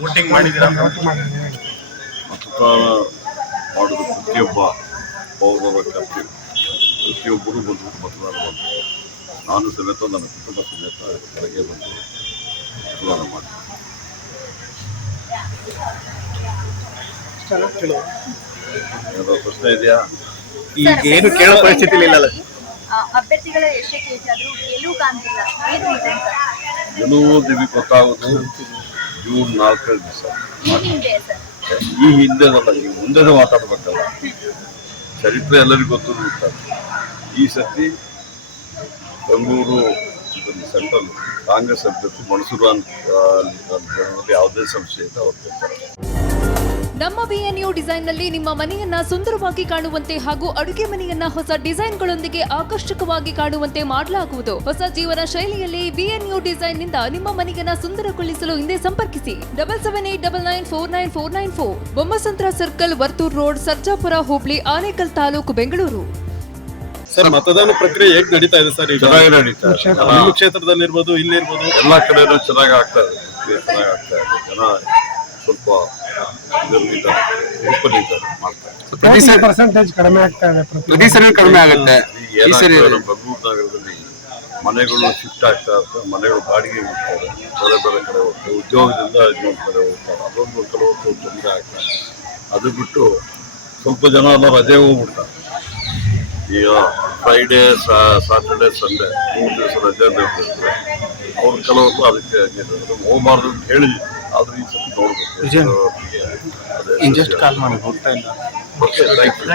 Voting ಮಾಡಿದ್ದೀರಾ? ಮತದಾನ ಮಾಡೋದು ಪ್ರತಿಯೊಬ್ಬ ಪೌರರ ಕರ್ತವ್ಯ ಪ್ರತಿಯೊಬ್ಬರು ಬಂದು ಮತದಾನ ಮಾಡಬೇಕು ನಾನು ಸಮೇತ ನನ್ನ ಕುಟುಂಬ ಸಮೇತ ಹೊರಗೆ ಬಂದು ಮತದಾನ ಮಾಡಿ ಏನಾದ್ರು ಪ್ರಶ್ನೆ ಇದೆಯಾ? ಈಗ ಏನು ಕೇಳೋ ಪರಿಸ್ಥಿತಿ ಇಲ್ಲಲ್ಲ. ಅಭ್ಯರ್ಥಿಗಳ ಎಷ್ಟೇ ಕೇಳಿದ್ರು ಗೆಲುವು ಕಾಣ್ತಿಲ್ಲ ಏನು ರೀಸನ್ ನಿಮಗೆ ಗೊತ್ತಾಗೋದು ಜೂನ್ ನಾಲ್ಕನೇ ದಿವಸ ಈ ಹಿಂದೆ ಸರ್ ಈ ಮುಂದೆನೇ ಮಾತಾಡ್ಬೇಕಲ್ಲ ಚರಿತ್ರೆ ಎಲ್ಲರಿಗೂ ಗೊತ್ತು ಇರ್ತಾರೆ ಈ ಸತಿ ಬೆಂಗಳೂರು ಸೆಂಟ್ರಲ್ ಕಾಂಗ್ರೆಸ್ ಅಭ್ಯರ್ಥಿ ಮಣಸೂರು ಅಂತ ಯಾವುದೇ ಅಂತ ಅವ್ರು ಗೆಲ್ತಾರೆ ನಮ್ಮ ಬಿಎನ್ಯು ಡಿಸೈನ್ನಲ್ಲಿ ನಿಮ್ಮ ಮನೆಯನ್ನ ಸುಂದರವಾಗಿ ಕಾಣುವಂತೆ ಹಾಗೂ ಅಡುಗೆ ಮನೆಯನ್ನ ಹೊಸ ಡಿಸೈನ್ಗಳೊಂದಿಗೆ ಆಕರ್ಷಕವಾಗಿ ಕಾಣುವಂತೆ ಮಾಡಲಾಗುವುದು. ಹೊಸ ಜೀವನ ಶೈಲಿಯಲ್ಲಿ ಬಿಎನ್ಯು ಡಿಸೈನ್ನಿಂದ ನಿಮ್ಮ ಮನೆಯನ್ನ ಸುಂದರಗೊಳಿಸಲು ಹಿಂದೆ ಸಂಪರ್ಕಿಸಿ. Double seven eight double nine four nine four nine four Bommasandra circle Varthur road Sarjapura Hubli Anekal taluk Bengaluru. Sir ಮತದಾನ ಪ್ರಕ್ರಿಯೆ ಹೇಗ್ ನಡೀತಾ ಇದೆ ಸರ್ ಈಗ? ಚೆನ್ನಾಗಿ ನಡೀತಾ ಇದೆ. ನಿಮ್ಮ ಕ್ಷೇತ್ರದಲ್ಲಿ ಇರ್ಬೋದು ಇಲ್ಲಿ ಇರ್ಬೋದು ಎಲ್ಲ ಕಡೆನೂ ಚೆನ್ನಾಗಿ ಆಗ್ತಾ ಇದೆ. ಚೆನ್ನಾಗಿ ಆಗ್ತಾ ಇದೆ. ಜನ ಸ್ವಲ್ಪ ಪ್ರತಿ ಸರಿ ಪರ್ಸೆಂಟೇಜ್ ಕಡಿಮೆ ಆಗ್ತಾ ಇದೆ ಪ್ರತಿ ಸರಿ ಕಡಿಮೆ ಆಗುತ್ತೆ. ಈ ಸರಿ ಏನಾಗ್ತದೆ ನಮ್ಮ ಬೆಂಗಳೂರು ನಗರದಲ್ಲಿ ಮನೆಗಳು ಶಿಫ್ಟ್ ಆಗ್ತಾ ಇರ್ತವೆ ಮನೆಗಳು ಬಾಡಿಗೆ ಹೋಗ್ತಾರೆ ಬೇರೆ ಬೇರೆ ಕಡೆ ಹೋಗ್ತಾರೆ ಉದ್ಯೋಗದಿಂದ ಇನ್ನೊಂದು ಕಡೆ ಹೋಗ್ತಾರೆ ಅದೊಂದು ಕೆಲವೊಂದು ತೊಂದರೆ ಆಗ್ತಾರೆ ಅದು ಬಿಟ್ಟು ಸ್ವಲ್ಪ ಜನ ಎಲ್ಲ ರಜೆ ಹೋಗ್ಬಿಡ್ತಾರೆ. ಈಗ ಫ್ರೈಡೇ ಸಾಟರ್ಡೆ ಸಂಡೇ ಮೂರು ದಿವಸ ರಜೆ ಬೇಕು ಅವ್ರು ಕೆಲವರು ಅದಕ್ಕೆ ಹಂಗೆ ಹೋಗಬಾರ್ದು ಅಂತ ಹೇಳಿ ಆದ್ರೆ ಈ ಸತಿ ನೋಡ್ಬೇಕು. ವಿಜಯ್. ಅದೇ ಜಸ್ಟ್ ಕಾಲ್ ಮಾಡಿ ಹೋಗ್ತಾ ಇಲ್ಲ. Okay thank you